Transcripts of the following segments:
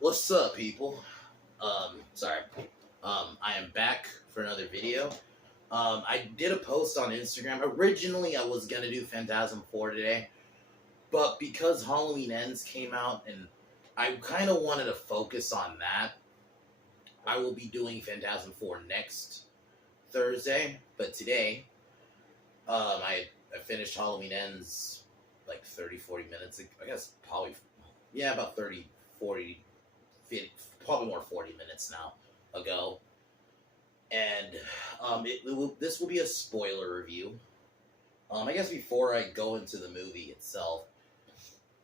What's up, people? Sorry. I am back for another video. I did a post on Instagram. Originally, I was gonna do Phantasm 4 today, but because Halloween Ends came out and I kind of wanted to focus on that, I will be doing Phantasm 4 next Thursday. But today, I finished Halloween Ends like 30, 40 minutes. I guess probably, yeah, about 30, 40, 50, probably more 40 minutes now ago. And this will be a spoiler review. I guess before I go into the movie itself,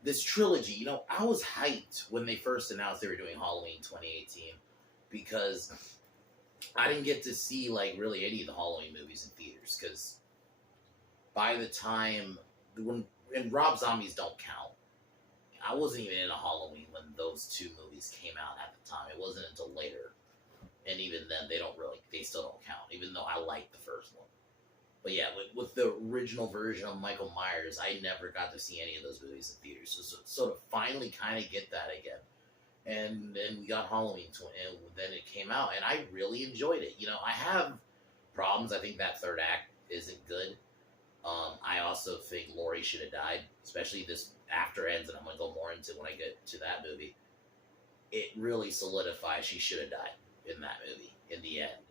this trilogy, I was hyped when they first announced they were doing Halloween 2018 because I didn't get to see like really any of the Halloween movies in theaters because by the time when Rob Zombies don't count, I wasn't even in a Halloween when those two movies came out at the time. It wasn't until later, and even then they still don't count, even though I liked the first one. But yeah, with the original version of Michael Myers, I never got to see any of those movies in theaters. So to finally kind of get that again, and then we got Halloween, and then it came out, and I really enjoyed it. I have problems. I think that third act isn't good. I also think Laurie should have died, especially this after Ends, and I'm going to go more into when I get to that movie. It really solidifies she should have died in that movie in the end.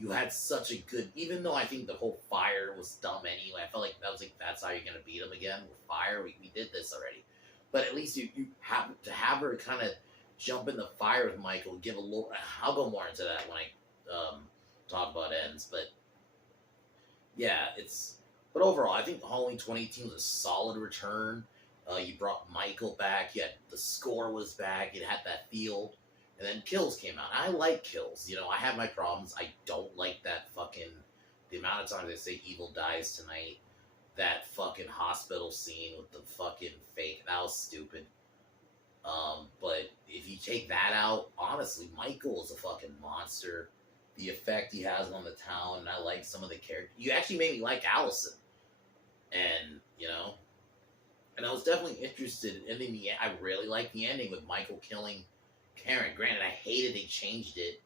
You had such a good, even though I think the whole fire was dumb anyway. I felt like that's how you're gonna beat him again with fire. We did this already, but at least you have to have her kind of jump in the fire with Michael. Give a little. I'll go more into that when I talk about Ends, but yeah, it's. But overall, I think Halloween 2018 was a solid return. You brought Michael back. You had the score was back. It had that feel. And then Kills came out. I like Kills. I have my problems. I don't like that fucking... The amount of times they say evil dies tonight. That fucking hospital scene with the fucking fake... That was stupid. But if you take that out, honestly, Michael is a fucking monster. The effect he has on the town, and I like some of the characters. You actually made me like Allison. And, And I was definitely interested in the... I really like the ending with Michael killing Karen. Granted, I hated they changed it,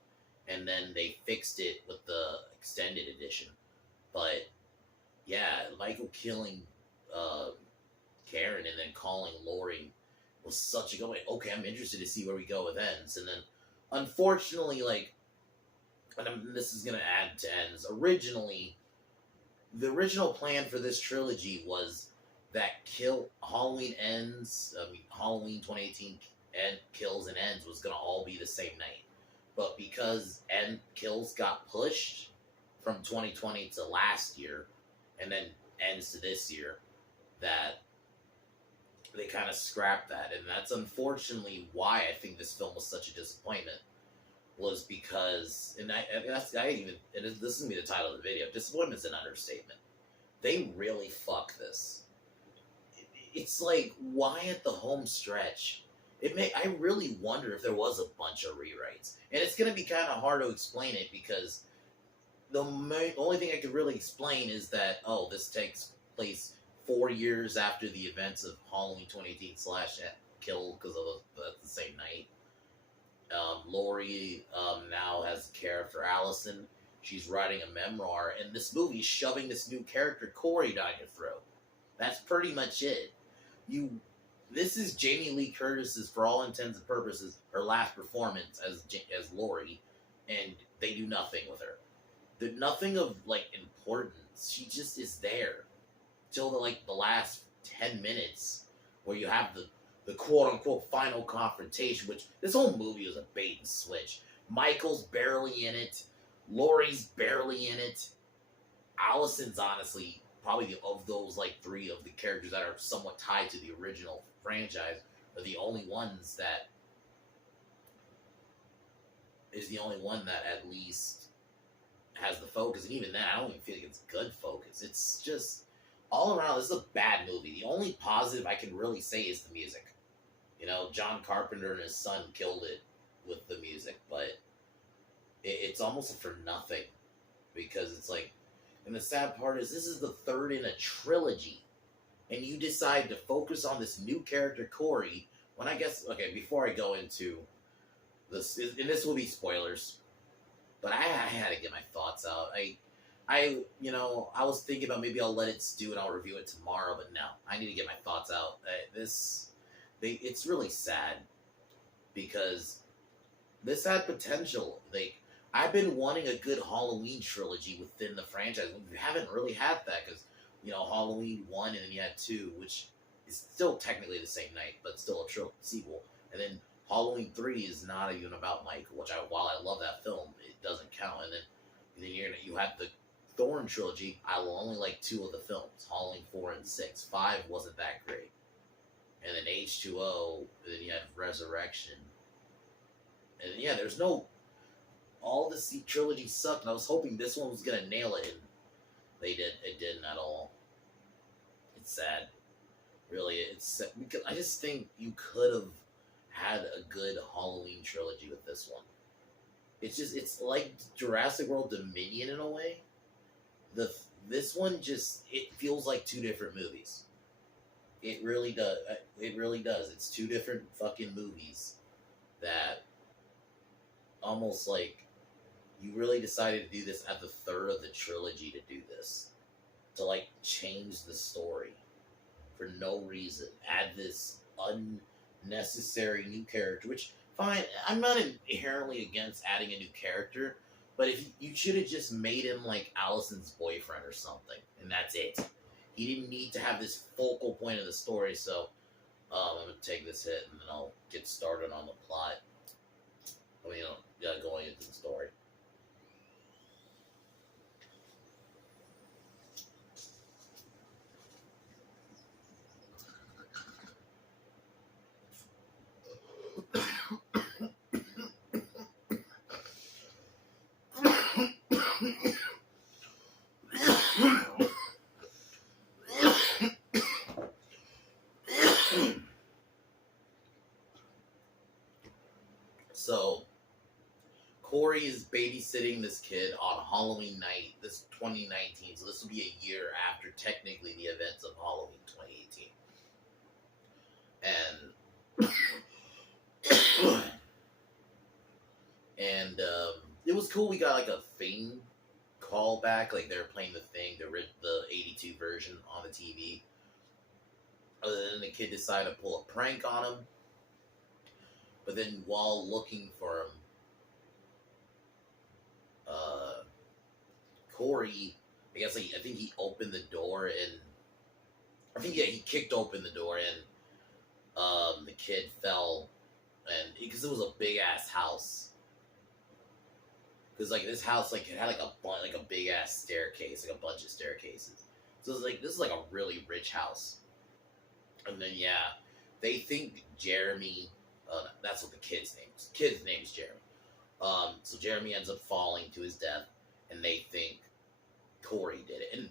and then they fixed it with the extended edition. But yeah, Michael killing Karen and then calling Laurie was such a good way. Okay, I'm interested to see where we go with Ends. And then, unfortunately, and this is gonna add to Ends. The original plan for this trilogy was that Halloween Ends. Halloween 2018. And Kills and Ends was going to all be the same night. But because Kills got pushed from 2020 to last year, and then Ends to this year, that they kind of scrapped that. And that's unfortunately why I think this film was such a disappointment, was because, and this is going to be the title of the video, disappointment's an understatement. They really fuck this. It's like, why at the home stretch? I really wonder if there was a bunch of rewrites. And it's going to be kind of hard to explain it because the only thing I could really explain is that, this takes place 4 years after the events of Halloween 2018 / Kill, because that's the same night. Laurie now has a character, Allison. She's writing a memoir, and this movie is shoving this new character, Corey, down your throat. That's pretty much it. This is Jamie Lee Curtis's, for all intents and purposes, her last performance as Laurie, and they do nothing with her. There's nothing of importance. She just is there till the last 10 minutes, where you have the quote unquote final confrontation. Which this whole movie was a bait and switch. Michael's barely in it. Laurie's barely in it. Allison's honestly probably of those three of the characters that are somewhat tied to the original franchise are the only ones that at least has the focus. And even then, I don't even feel like it's good focus. It's just all around, this is a bad movie. The only positive I can really say is the music. John Carpenter and his son killed it with the music, but it's almost for nothing, because it's and the sad part is this is the third in a trilogy, and you decide to focus on this new character, Corey, when I guess, okay, before I go into this will be spoilers, but I had to get my thoughts out. I was thinking about maybe I'll let it stew and I'll review it tomorrow, but no, I need to get my thoughts out. It's really sad because this had potential. Like, I've been wanting a good Halloween trilogy within the franchise. We haven't really had that because Halloween 1 and then you had 2, which is still technically the same night, but still a sequel. And then Halloween 3 is not even about Michael, which while I love that film, it doesn't count. And then you have the Thorn trilogy. I will only like 2 of the films, Halloween 4 and 6. 5 wasn't that great. And then H2O, and then you had Resurrection. And then, yeah, there's no... All the trilogy sucked, and I was hoping this one was going to nail it, and it didn't at all. It's sad. Really, it's sad. Because I just think you could have had a good Halloween trilogy with this one. It's like Jurassic World Dominion in a way. This one it feels like 2 different movies. It really does. It really does. It's 2 different fucking movies that almost like you really decided to do this at the third of the trilogy to do this. To like change the story for no reason. Add this unnecessary new character, which fine, I'm not inherently against adding a new character, but if you should have just made him like Allison's boyfriend or something, and that's it. He didn't need to have this focal point of the story, so I'm going to take this hit and then I'll get started on the plot. Going into the story. So, Corey is babysitting this kid on Halloween night, this 2019, so this will be a year after technically the events of Halloween 2018. And it was cool. We got like a Thing callback, like they were playing the Thing, the 82 version on the TV. Other than the kid decided to pull a prank on him. But then while looking for him, Corey, I think he opened the door and he kicked open the door and the kid fell, and because it was a big ass house, because like this house it had like a big ass staircase, like a bunch of staircases, so it's like this is like a really rich house, and then they think Jeremy, that's what the kid's name is. Kid's name is Jeremy. So Jeremy ends up falling to his death, and they think Corey did it. And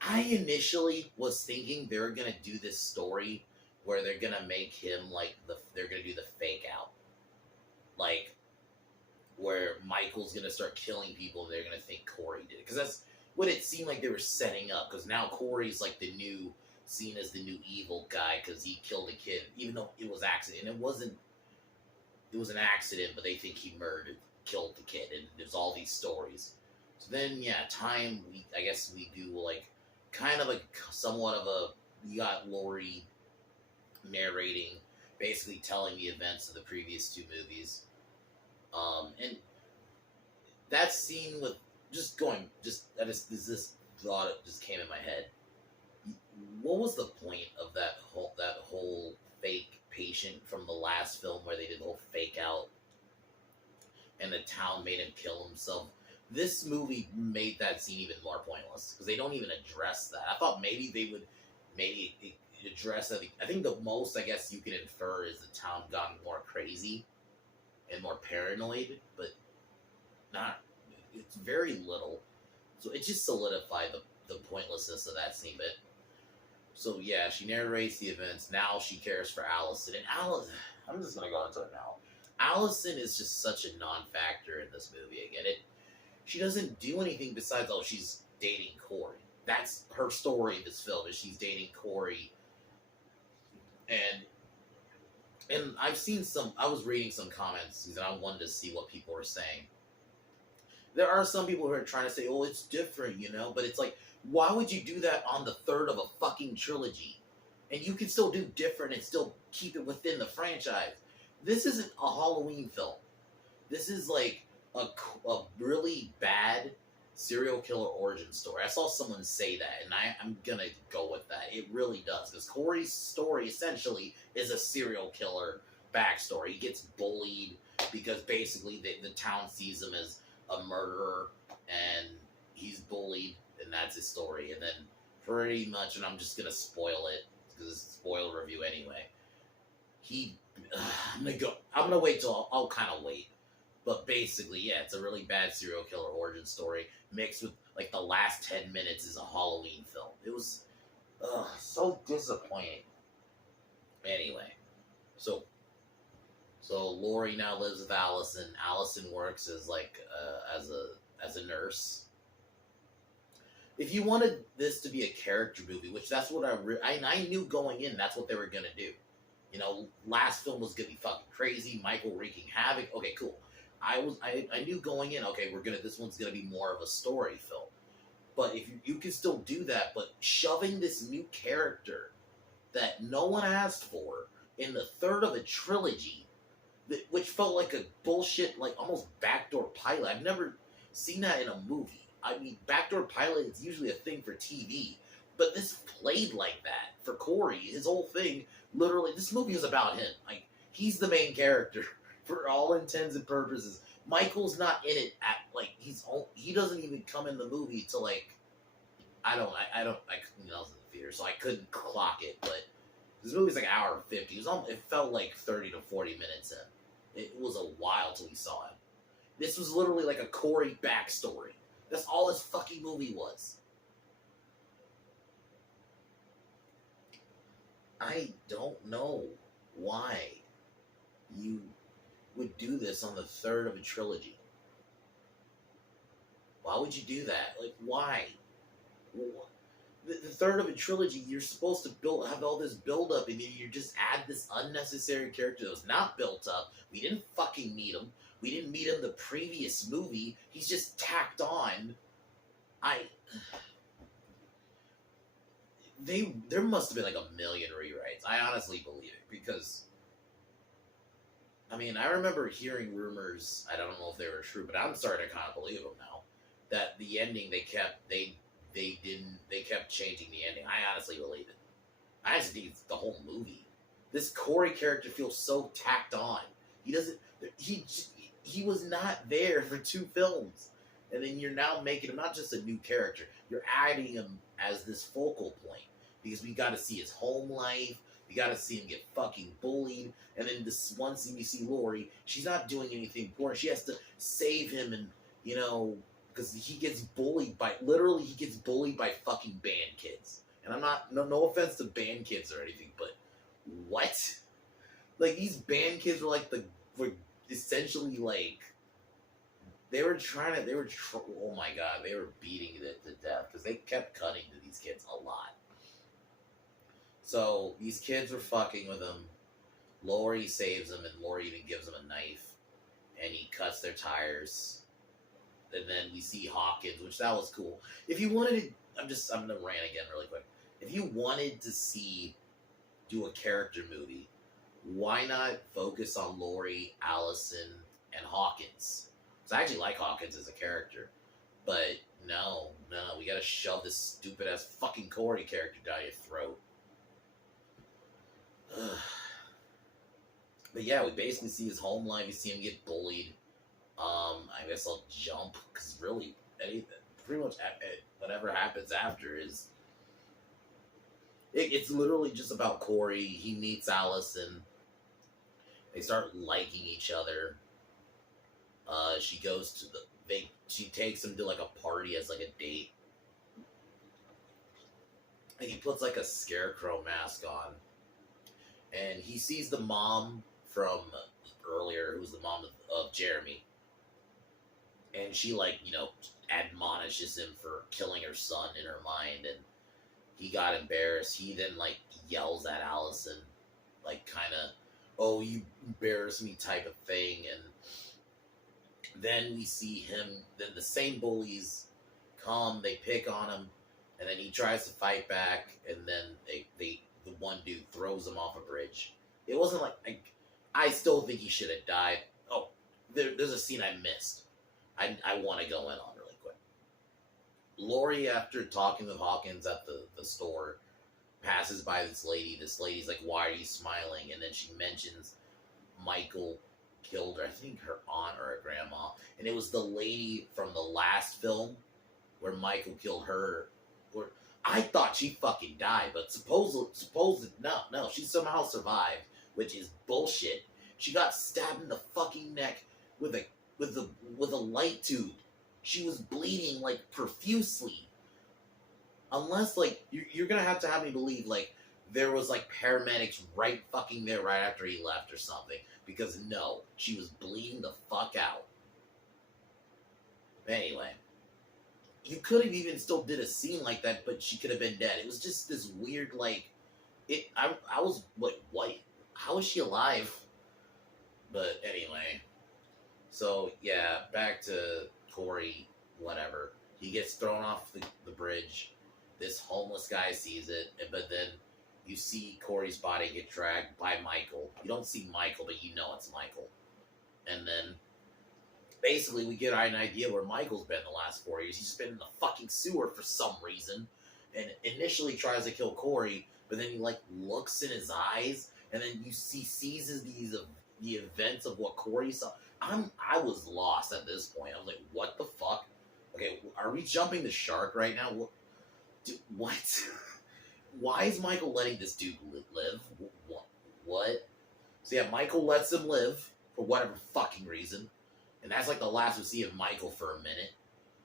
I initially was thinking they were gonna do this story where they're gonna make him they're gonna do the fake out, like where Michael's gonna start killing people, and they're gonna think Corey did it, because that's what it seemed like they were setting up. Because now Corey's like seen as the new evil guy because he killed a kid, even though it was accident. And it wasn't. It was an accident, but they think he killed the kid, and there's all these stories. So then, I guess we do like kind of like somewhat of we got Laurie narrating, basically telling the events of the previous 2 movies. And that scene with this thought just came in my head. What was the point of that whole fake patient from the last film where they did the whole fake out and the town made him kill himself? This movie made that scene even more pointless because they don't even address that. I thought maybe they would address that. I think the most, I guess, you can infer is the town gotten more crazy and more paranoid, but not. It's very little, so it just solidified the pointlessness of that scene. But so she narrates the events. Now she cares for Allison, and I'm just gonna go into it now. Allison is just such a non-factor in this movie. Again, she doesn't do anything besides she's dating Corey. That's her story in this film, is she's dating Corey. And And I've seen some. I was reading some comments, and I wanted to see what people were saying. There are some people who are trying to say, "Oh, it's different," but it's like, why would you do that on the third of a fucking trilogy? And you can still do different and still keep it within the franchise. This isn't a Halloween film. This is like a really bad serial killer origin story. I saw someone say that, and I'm gonna go with that. It really does, because Corey's story essentially is a serial killer backstory. He gets bullied because basically the town sees him as a murderer, and he's bullied, and that's his story. And then pretty much, and I'm just gonna spoil it because it's a spoiler review anyway. He, I'm gonna wait till I'll kind of wait. But basically, yeah, it's a really bad serial killer origin story mixed with like the last 10 minutes is a Halloween film. It was so disappointing. Anyway, so Lori now lives with Allison. Allison works as like as a nurse. If you wanted this to be a character movie, which that's what I knew going in, that's what they were gonna do. Last film was gonna be fucking crazy. Michael wreaking havoc. Okay, cool. I knew going in, okay, this one's gonna be more of a story film. But if you can still do that, but shoving this new character that no one asked for in the third of a trilogy, which felt like a bullshit, like almost backdoor pilot. I've never seen that in a movie. I mean, backdoor pilot is usually a thing for TV, but this played like that for Corey. His whole thing, literally, this movie is about him. Like, he's the main character for all intents and purposes. Michael's not in it at like he doesn't even come in the movie to like I couldn't I was in the theater, so I couldn't clock it, but this movie's like an hour and 50. It felt like 30 to 40 minutes in. It was a while till we saw him. This was literally like a Corey backstory. That's all this fucking movie was. I don't know why you would do this on the third of a trilogy. Why would you do that? Like, why? The third of a trilogy, you're supposed to have all this build up, and then you just add this unnecessary character that was not built up. We didn't fucking meet him. We didn't meet him the previous movie. He's just tacked on. There must have been like a million rewrites. I honestly believe it, because I mean, I remember hearing rumors. I don't know if they were true, but I'm starting to kind of believe them now. That the ending they kept changing the ending. I honestly believe it. I actually think it's the whole movie. This Corey character feels so tacked on. He was not there for 2 films, and then you're now making him not just a new character. You're adding him as this focal point, because we got to see his home life. We got to see him get fucking bullied. And then this one scene you see Lori, she's not doing anything important. She has to save him, and, because he gets bullied by fucking band kids. And I'm not, no offense to band kids or anything, but what? Like, these band kids were essentially like, oh my god, they were beating it to death, because they kept cutting to these kids a lot. So these kids were fucking with him. Lori saves him, and Lori even gives him a knife, and he cuts their tires. And then we see Hawkins, which that was cool. If you wanted to, I'm gonna rant again really quick. If you wanted to do a character movie, why not focus on Lori, Allison, and Hawkins? Because I actually like Hawkins as a character, but no, we gotta shove this stupid ass fucking Corey character down your throat. But yeah, we basically see his home life. We see him get bullied. I guess I'll jump, because really, pretty much whatever happens after is it's literally just about Corey. He meets Allison. They start liking each other. She goes to she takes him to like a party as like a date. And he puts like a scarecrow mask on. And he sees the mom from earlier, who's the mom of Jeremy. And she admonishes him for killing her son in her mind, and he got embarrassed. He then yells at Allison, kind of oh, you embarrass me type of thing. And then we see him, then the same bullies come, they pick on him, and then he tries to fight back, and then the one dude throws him off a bridge. It wasn't like I still think he should have died. Oh, there's a scene I missed. I want to go in on really quick. Lori, after talking with Hawkins at the store, passes by this lady. This lady's like, "Why are you smiling?" And then she mentions Michael killed her, I think her aunt or her grandma. And it was the lady from the last film where Michael killed her. Where I thought she fucking died, but supposed no, she somehow survived, which is bullshit. She got stabbed in the fucking neck with a light tube. She was bleeding like profusely. Unless like you're gonna have to have me believe like there was like paramedics right fucking there right after he left or something, because no, she was bleeding the fuck out. Anyway, you could have even still did a scene like that, but she could have been dead. It was just this weird like it. I was like, what? How is she alive? But anyway, so yeah, back to Corey. Whatever. He gets thrown off the bridge. This homeless guy sees it, but then you see Corey's body get dragged by Michael. You don't see Michael, but you know it's Michael. And then basically we get an idea where Michael's been the last 4 years. He's just been in the fucking sewer for some reason, and initially tries to kill Corey, but then he like looks in his eyes, and then you seizes the events of what Corey saw. I was lost at this point. I was like, what the fuck? Okay, are we jumping the shark right now? What? Why is Michael letting this dude live? What? So yeah, Michael lets him live for whatever fucking reason. And that's like the last we see of Michael for a minute.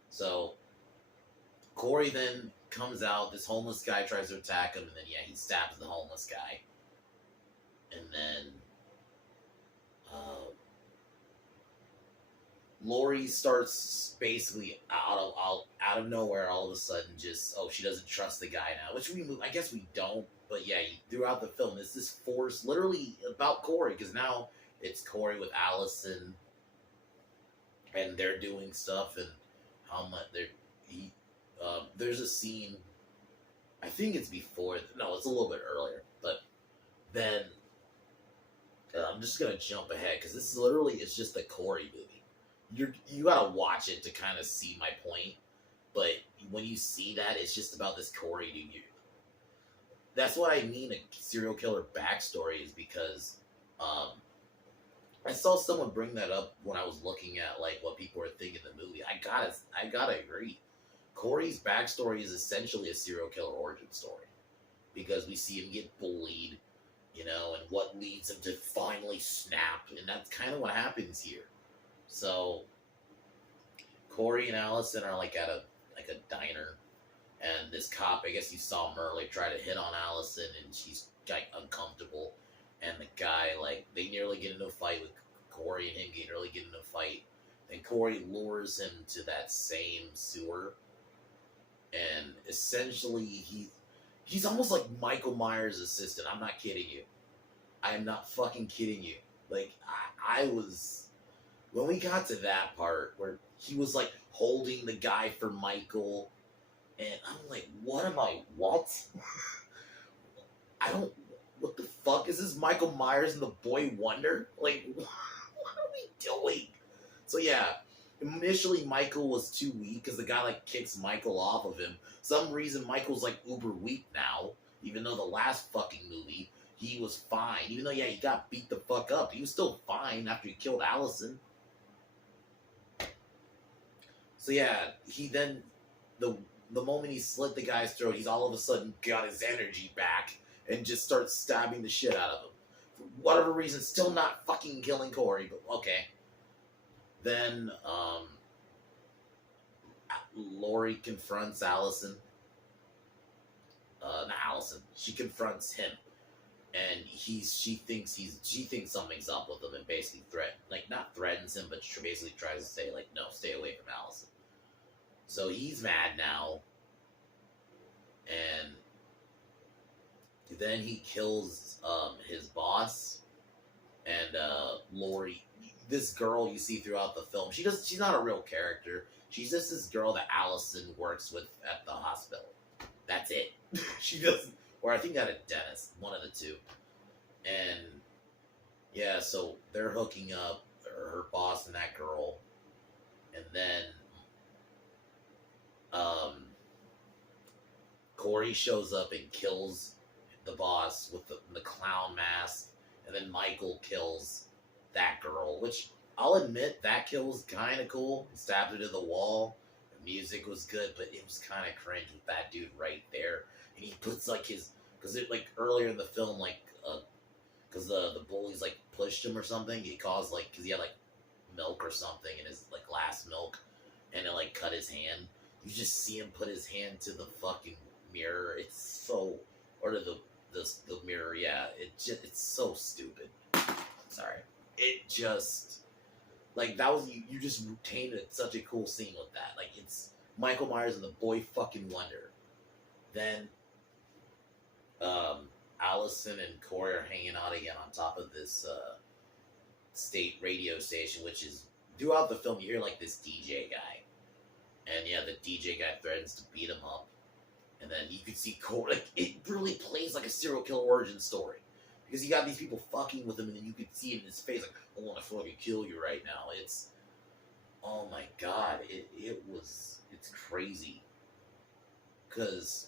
So Corey then comes out. This homeless guy tries to attack him, and then yeah, he stabs the homeless guy. And then Lori starts basically out of nowhere all of a sudden just, oh, she doesn't trust the guy now, which I guess we don't, but yeah, throughout the film it's this force literally about Corey, because now it's Corey with Allison and they're doing stuff, and how much there's a scene, I think it's before, no, it's a little bit earlier, but then I'm just gonna jump ahead because this literally is just a Corey movie. You gotta watch it to kind of see my point, but when you see that, it's just about this Corey dude. That's what I mean, a serial killer backstory, is because I saw someone bring that up when I was looking at like what people were thinking of the movie. I gotta agree. Corey's backstory is essentially a serial killer origin story, because we see him get bullied, and what leads him to finally snap, and that's kind of what happens here. So Corey and Allison are like at a diner, and this cop, I guess you saw him earlier, try to hit on Allison, and she's like uncomfortable, and the guy, like, they nearly get into a fight with Corey, and him nearly get into a fight. Then Corey lures him to that same sewer, and essentially he's almost like Michael Myers' assistant. I'm not kidding you. I am not fucking kidding you. Like, I was, when we got to that part where he was like holding the guy for Michael, and I'm like, what? What the fuck? Is this Michael Myers and the Boy Wonder? Like, what are we doing? So yeah, initially Michael was too weak because the guy like kicks Michael off of him. Some reason Michael's like uber weak now, even though the last fucking movie he was fine. Even though, yeah, he got beat the fuck up, he was still fine after he killed Allison. So yeah, he then, the moment he slit the guy's throat, he's all of a sudden got his energy back and just starts stabbing the shit out of him. For whatever reason, still not fucking killing Corey, but okay. Then, Lori confronts Allison. Not Allison. She confronts him, and she thinks something's up with him, and basically not threatens him, but she basically tries to say like, no, stay away from Allison. So he's mad now, and then he kills his boss, and Lori, this girl you see throughout the film, she's not a real character. She's just this girl that Allison works with at the hospital. That's it. She doesn't, or I think at a dentist, one of the two. And yeah, so they're hooking up, her boss and that girl, and then Corey shows up and kills the boss with the clown mask, and then Michael kills that girl, which I'll admit that kill was kind of cool. He stabbed her to the wall. The music was good, but it was kind of cringe with that dude right there. And he puts like his, because it like earlier in the film, like because the bullies like pushed him or something. He caused like, because he had like milk or something in his like glass milk, and it like cut his hand. You just see him put his hand to the fucking mirror. It's so, or to the mirror. Yeah, it's so stupid. Sorry. It just, like, that was, you just retained such a cool scene with that. Like, it's Michael Myers and the boy fucking wonder. Then Allison and Corey are hanging out again on top of this state radio station, which is, throughout the film, you hear, like, this DJ guy. And, yeah, the DJ guy threatens to beat him up. And then you could see Corey, like, it really plays like a serial killer origin story. Because you got these people fucking with him, and then you could see it in his face, like, I want to fucking kill you right now. It's, oh my god, it's crazy. Because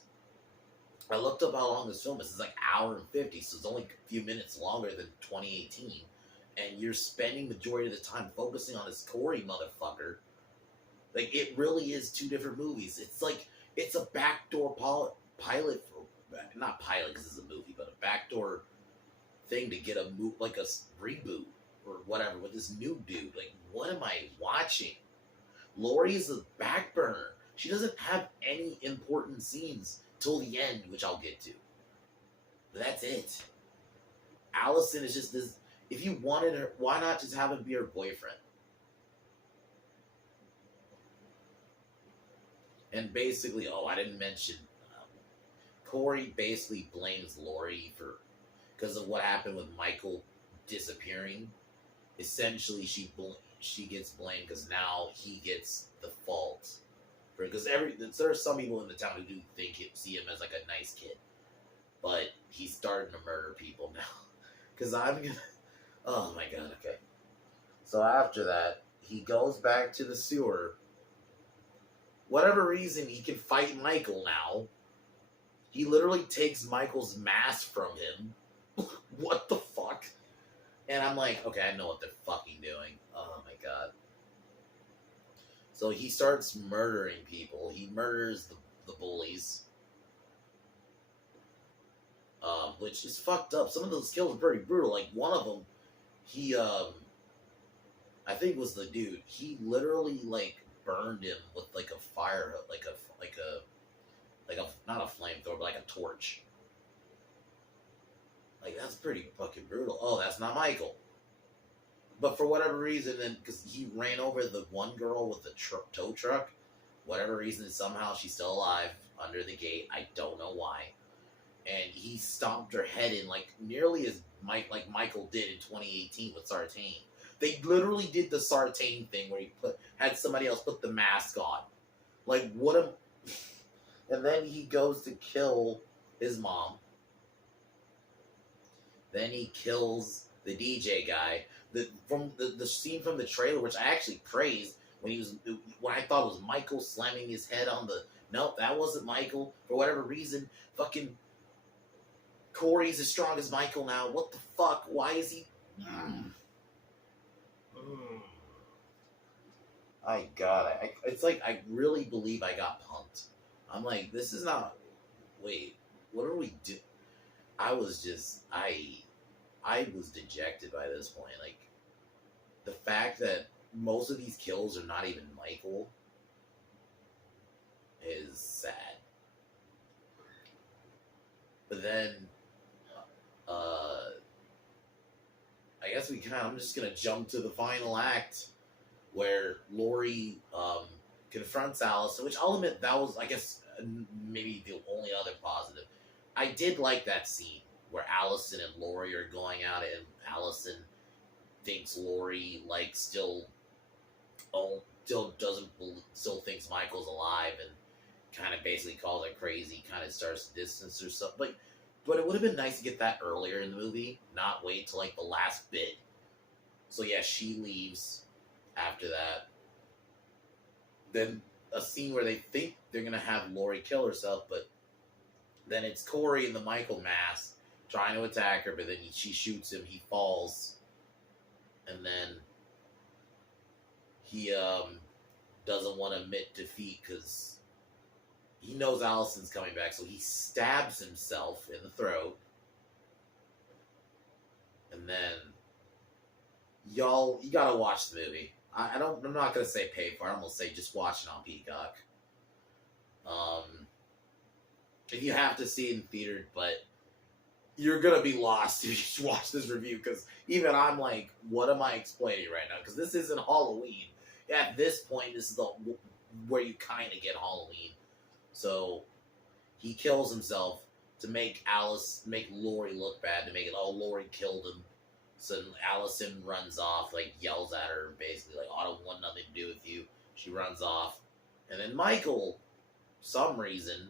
I looked up how long this film is. It's like an hour and 50, so it's only a few minutes longer than 2018. And you're spending majority of the time focusing on this Corey motherfucker. Like, it really is two different movies. It's like, it's a backdoor pilot, not pilot because it's a movie, but a backdoor thing to get a like a reboot or whatever with this new dude. Like, what am I watching? Lori is the back burner. She doesn't have any important scenes till the end, which I'll get to. But that's it. Allison is just this. If you wanted her, why not just have him be her boyfriend? And basically, oh, I didn't mention, Corey basically blames Lori for, because of what happened with Michael disappearing. Essentially, she gets blamed because now he gets the fault for, because there are some people in the town who do see him as like a nice kid, but he's starting to murder people now. Because I'm gonna, oh my god, okay. So after that, he goes back to the sewer. Whatever reason, he can fight Michael now. He literally takes Michael's mask from him. What the fuck? And I'm like, okay, I know what they're fucking doing. Oh my god. So he starts murdering people. He murders the bullies. Which is fucked up. Some of those kills are pretty brutal. Like, one of them, he, I think was the dude. He literally, like, burned him with like a fire, like a not a flamethrower, but like a torch. Like, that's pretty fucking brutal. Oh, that's not Michael. But for whatever reason, then because he ran over the one girl with the tow truck, whatever reason, somehow she's still alive under the gate. I don't know why. And he stomped her head in like nearly as Michael did in 2018 with Sartain. They literally did the Sartain thing where he had somebody else put the mask on. Like, what a... And then he goes to kill his mom. Then he kills the DJ guy. The scene from the trailer, which I actually praised, when I thought it was Michael slamming his head on the... Nope, that wasn't Michael. For whatever reason, fucking Corey's as strong as Michael now. What the fuck? Why is he... It's like I really believe I got punked. I'm like, this is not. Wait, what are we doing? I was dejected by this point. Like, the fact that most of these kills are not even Michael is sad. But then, I guess I'm just gonna jump to the final act where Lori confronts Allison, which I'll admit that was, I guess, maybe the only other positive. I did like that scene where Allison and Lori are going out, and Allison thinks Lori like still thinks Michael's alive and kind of basically calls her crazy, kind of starts to distance herself. But it would have been nice to get that earlier in the movie, not wait till like the last bit. So yeah, she leaves after that. Then a scene where they think they're gonna have Lori kill herself, but then it's Corey in the Michael mask trying to attack her, but then she shoots him, he falls, and then he doesn't want to admit defeat because he knows Allison's coming back, so he stabs himself in the throat. And then, y'all, you gotta watch the movie. I'm not gonna say pay for it. I'm gonna say just watch it on Peacock. If you have to see it in theater, but you're gonna be lost if you watch this review, because even I'm like, what am I explaining right now? Because this isn't Halloween. At this point, this is where you kind of get Halloween. So he kills himself to make Lori look bad, to make it, oh, Lori killed him. So Allison runs off, like yells at her, basically like, oh, I don't want nothing to do with you. She runs off, and then Michael, for some reason,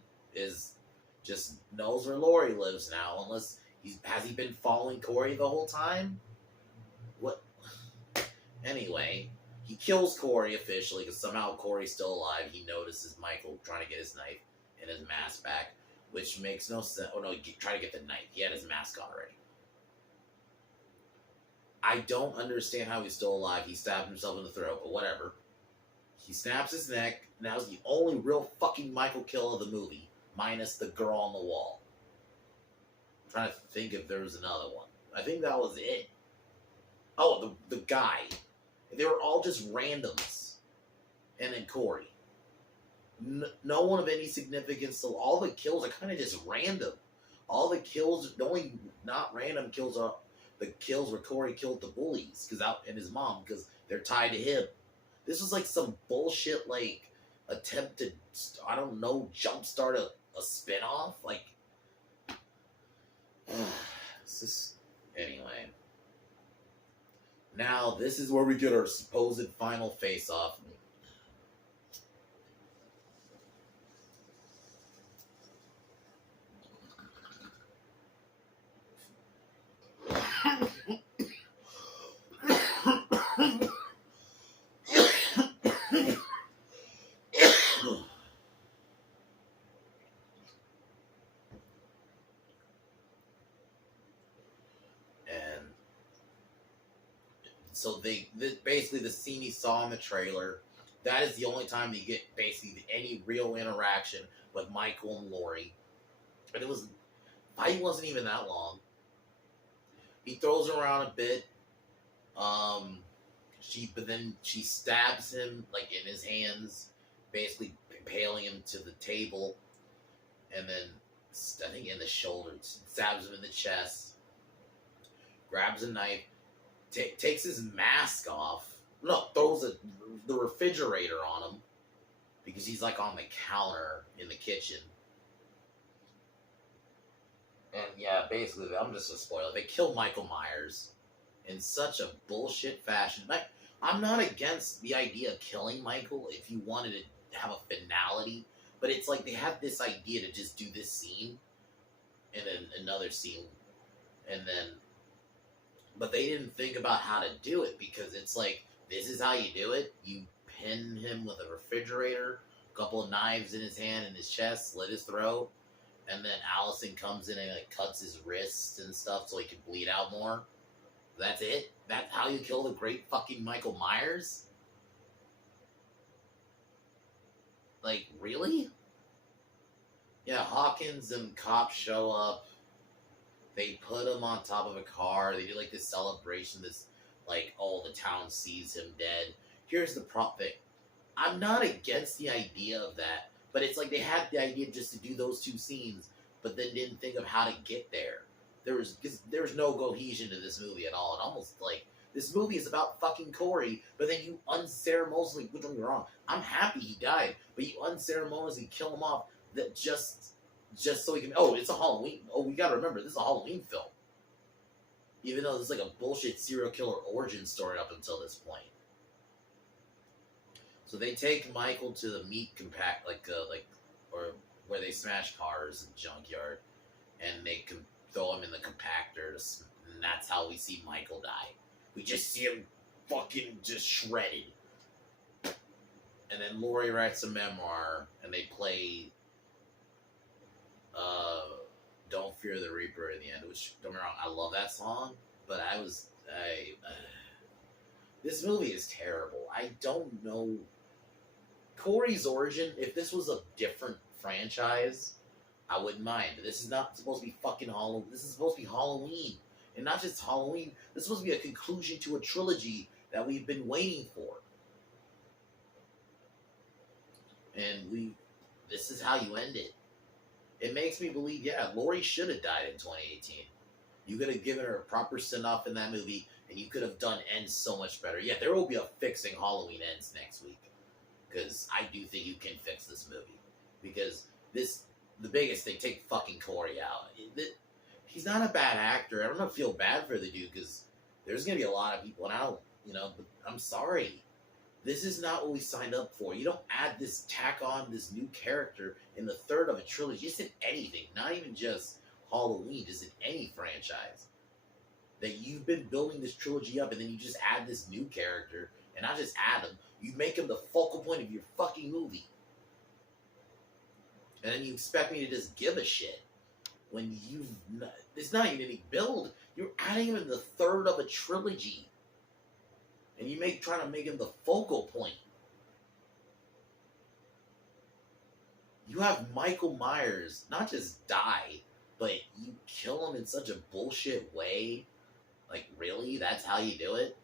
just knows where Lori lives now. Unless has he been following Corey the whole time? What? Anyway, he kills Corey officially because somehow Corey's still alive. He notices Michael trying to get his knife and his mask back, which makes no sense. Oh no, he tried to get the knife. He had his mask on already. I don't understand how he's still alive. He stabbed himself in the throat, but whatever. He snaps his neck. That was the only real fucking Michael kill of the movie, minus the girl on the wall. I'm trying to think if there was another one. I think that was it. Oh, the guy. They were all just randoms. And then Corey. No one of any significance, so all the kills are kind of just random. All the kills, the only not random kills are the kills where Corey killed the bullies and his mom, because they're tied to him. This was like some bullshit, like, attempt to, I don't know, jumpstart a spinoff. Like, anyway. Now, this is where we get our supposed final face-off. So basically the scene you saw in the trailer, that is the only time you get basically any real interaction with Michael and Lori. And fight wasn't even that long. He throws her around a bit. But then she stabs him like in his hands, basically impaling him to the table, and then I think in the shoulder, stabs him in the chest, grabs a knife. Takes his mask off. No, throws the refrigerator on him because he's like on the counter in the kitchen. And yeah, basically, I'm just a spoiler. They kill Michael Myers in such a bullshit fashion. I'm not against the idea of killing Michael if you wanted to have a finality, but it's like they have this idea to just do this scene and then another scene, and then. But they didn't think about how to do it, because it's like, this is how you do it. You pin him with a refrigerator, a couple of knives in his hand and his chest, slit his throat, and then Allison comes in and like cuts his wrists and stuff so he can bleed out more. That's it? That's how you kill the great fucking Michael Myers? Like, really? Yeah, Hawkins and cops show up. They put him on top of a car. They do like this celebration, this like, oh, the town sees him dead. Here's the prop thing. I'm not against the idea of that, but it's like they had the idea just to do those two scenes, but then didn't think of how to get there. There's no cohesion to this movie at all. It almost like this movie is about fucking Corey, but then you unceremoniously, don't get me wrong, I'm happy he died, but you unceremoniously kill him off that just so he can. Oh, it's a Halloween. Oh, we gotta remember, this is a Halloween film. Even though it's like a bullshit serial killer origin story up until this point. So they take Michael to the meat compact, or where they smash cars in the junkyard, and they can throw him in the compactor, and that's how we see Michael die. We just see him fucking just shredded. And then Laurie writes a memoir, and they play "Don't Fear the Reaper" in the end. Which, don't get me wrong, I love that song, but this movie is terrible. I don't know Corey's origin. If this was a different franchise, I wouldn't mind. But this is not supposed to be fucking Halloween. This is supposed to be Halloween, and not just Halloween. This is supposed to be a conclusion to a trilogy that we've been waiting for. And this is how you end it. It makes me believe, yeah, Laurie should have died in 2018. You could have given her a proper send-off in that movie, and you could have done Ends so much better. Yeah, there will be a fixing Halloween Ends next week, because I do think you can fix this movie. Because the biggest thing, take fucking Corey out. He's not a bad actor. I don't feel bad for the dude, because there's going to be a lot of people, and but I'm sorry. This is not what we signed up for. You don't tack on this new character in the third of a trilogy. Just in anything, not even just Halloween, just in any franchise. That you've been building this trilogy up, and then you just add this new character, and not just add him, you make him the focal point of your fucking movie. And then you expect me to just give a shit when it's not even any build. You're adding him in the third of a trilogy. And trying to make him the focal point. You have Michael Myers not just die, but you kill him in such a bullshit way. Like, really? That's how you do it?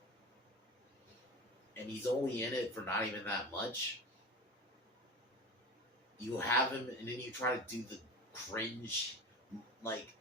And he's only in it for not even that much. You have him, and then you try to do the cringe, like,